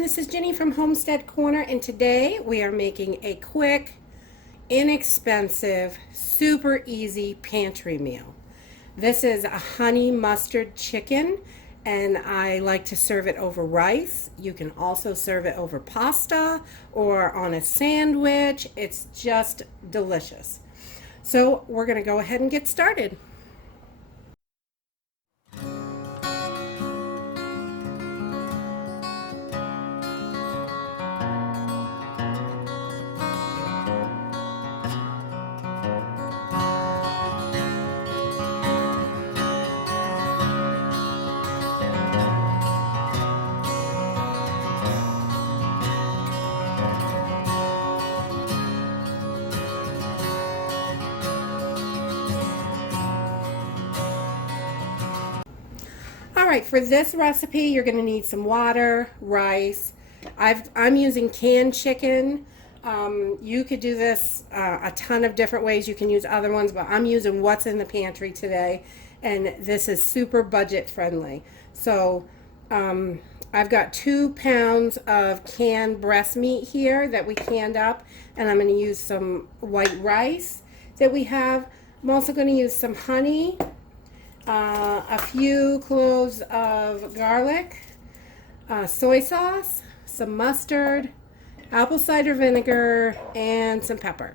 everyone, this is Jenny from Homestead Corner, and today we are making a quick, inexpensive, super easy pantry meal. This is a honey mustard chicken, and I like to serve it over rice. You can also serve it over pasta or on a sandwich. It's just delicious. So we're going to go ahead and get started. Alright, for this recipe you're going to need some water, rice. I'm using canned chicken. You could do this a ton of different ways. You can use other ones, but I'm using what's in the pantry today, and this is super budget friendly. So I've got 2 pounds of canned breast meat here that we canned up, and I'm going to use some white rice that we have. I'm also going to use some honey, a few cloves of garlic, soy sauce, some mustard, apple cider vinegar, and some pepper.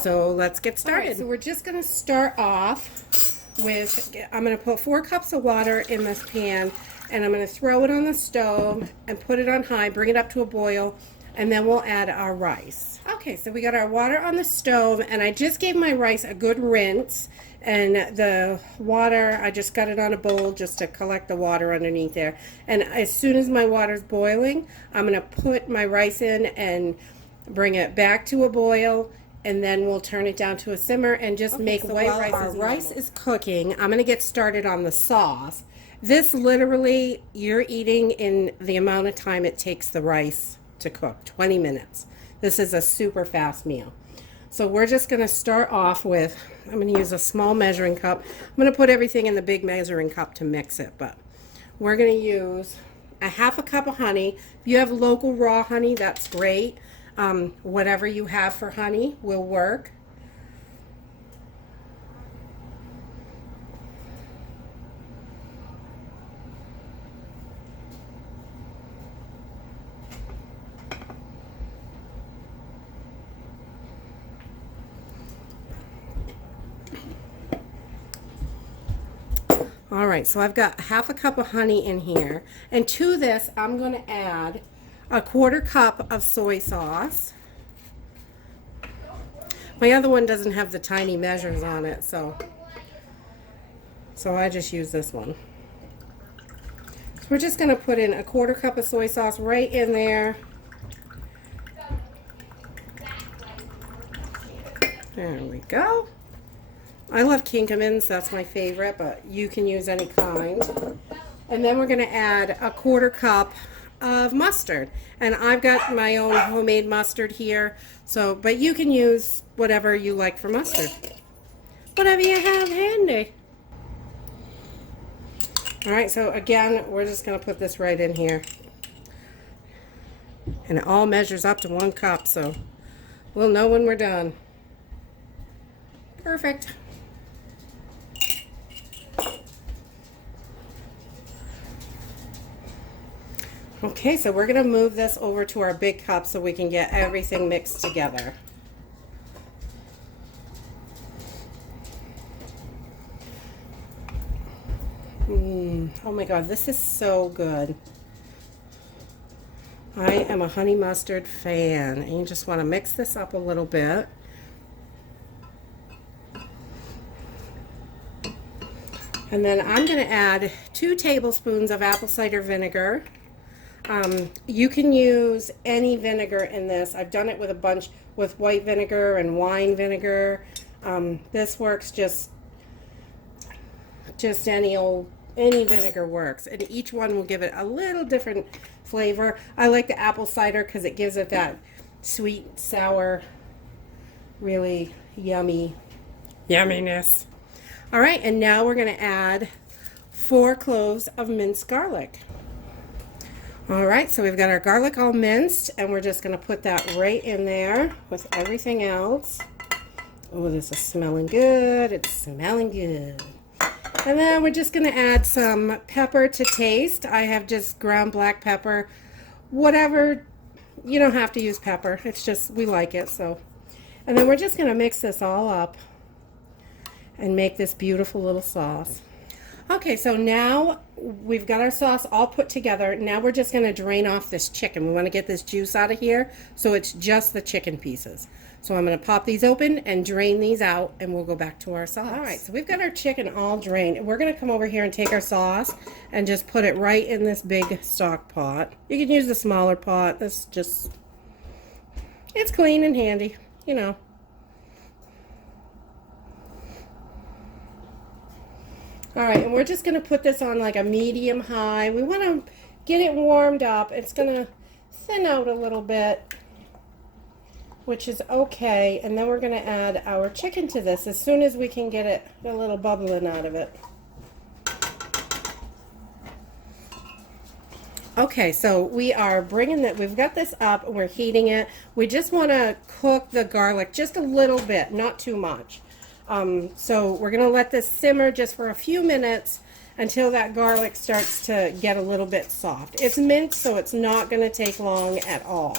So let's get started. Right, so we're just going to start off with, I'm going to put 4 cups of water in this pan, and I'm going to throw it on the stove and put it on high, bring it up to a boil, and then we'll add our rice. Okay, so we got our water on the stove, and I just gave my rice a good rinse. And the water, I just got it on a bowl just to collect the water underneath there. And as soon as my water's boiling, I'm going to put my rice in and bring it back to a boil, and then we'll turn it down to a simmer and just make white rice. Our rice is cooking, I'm going to get started on the sauce. This literally, you're eating in the amount of time it takes the rice to cook, 20 minutes. This is a super fast meal. So we're just going to start off with, I'm going to use a small measuring cup. I'm going to put everything in the big measuring cup to mix it, but we're going to use a half a cup of honey. If you have local raw honey, that's great. Whatever you have for honey will work. Alright, so I've got half a cup of honey in here, and to this I'm going to add a 1/4 cup of soy sauce. My other one doesn't have the tiny measures on it, so I just use this one. So we're just going to put in a 1/4 cup of soy sauce right in there. There we go. I love Kinkemans, that's my favorite, but you can use any kind. And then we're going to add a 1/4 cup of mustard. And I've got my own homemade mustard here, so but you can use whatever you like for mustard. Whatever you have handy. Alright, so again, we're just going to put this right in here. And it all measures up to 1 cup, so we'll know when we're done. Perfect. Okay, so we're going to move this over to our big cup so we can get everything mixed together. Oh my God, this is so good. I am a honey mustard fan, and you just want to mix this up a little bit. And then I'm going to add 2 tablespoons of apple cider vinegar. You can use any vinegar in this. I've done it with a bunch with white vinegar and wine vinegar. This works just any vinegar works, and each one will give it a little different flavor. I like the apple cider because it gives it that sweet, sour, really yumminess. All right, and now we're going to add 4 cloves of minced garlic. All right, so we've got our garlic all minced, and we're just going to put that right in there with everything else. Oh, this is smelling good. It's smelling good. And then we're just going to add some pepper to taste. I have just ground black pepper. Whatever, you don't have to use pepper. It's just, we like it, so. And then we're just going to mix this all up and make this beautiful little sauce. Okay, so now we've got our sauce all put together. Now we're just going to drain off this chicken. We want to get this juice out of here, so it's just the chicken pieces. So I'm going to pop these open and drain these out, and we'll go back to our sauce. All right, so we've got our chicken all drained. We're going to come over here and take our sauce and just put it right in this big stock pot. You can use the smaller pot. This just, it's clean and handy, you know. All right, and we're just going to put this on like a medium high. We want to get it warmed up. It's going to thin out a little bit, which is okay. And then we're going to add our chicken to this as soon as we can get it a little bubbling out of it. Okay, so we are bringing that, we've got this up and we're heating it. We just want to cook the garlic just a little bit, not too much. So we're going to let this simmer just for a few minutes until that garlic starts to get a little bit soft. It's minced, so it's not going to take long at all.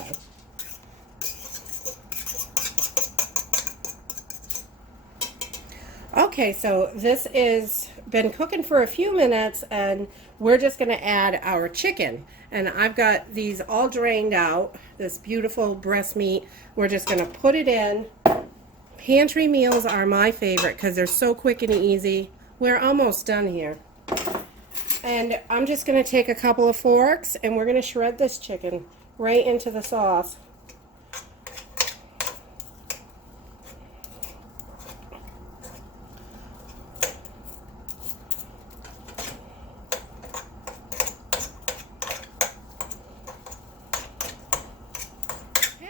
Okay, so this is been cooking for a few minutes, and we're just going to add our chicken. And I've got these all drained out, this beautiful breast meat. We're just going to put it in. Pantry meals are my favorite because they're so quick and easy. We're almost done here. And I'm just going to take a couple of forks and we're going to shred this chicken right into the sauce.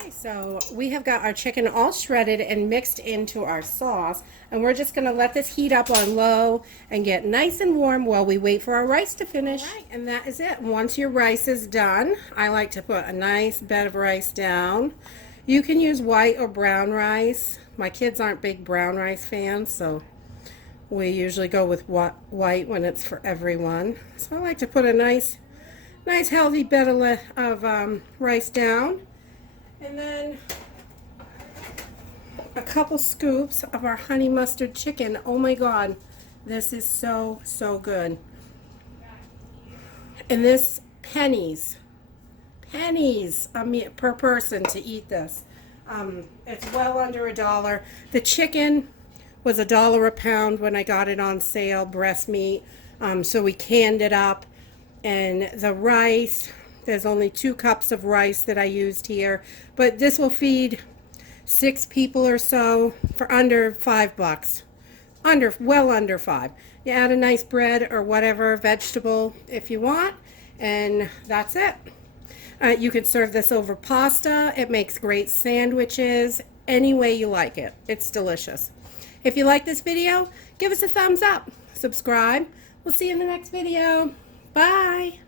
So we have got our chicken all shredded and mixed into our sauce, and we're just going to let this heat up on low and get nice and warm while we wait for our rice to finish. All right, and that is it. Once your rice is done, I like to put a nice bed of rice down. You can use white or brown rice. My kids aren't big brown rice fans, so we usually go with white when it's for everyone. So I like to put a nice healthy bed of rice down. And then a couple scoops of our honey mustard chicken. Oh my God, this is so, so good. And this pennies per person to eat this. It's well under $1. The chicken was $1 a pound when I got it on sale, breast meat. So we canned it up. And the rice, there's only 2 cups of rice that I used here, but this will feed 6 people or so for under $5. Well under 5. You add a nice bread or whatever vegetable if you want, and that's it. You could serve this over pasta. It makes great sandwiches. Any way you like it. It's delicious. If you like this video, give us a thumbs up. Subscribe. We'll see you in the next video. Bye.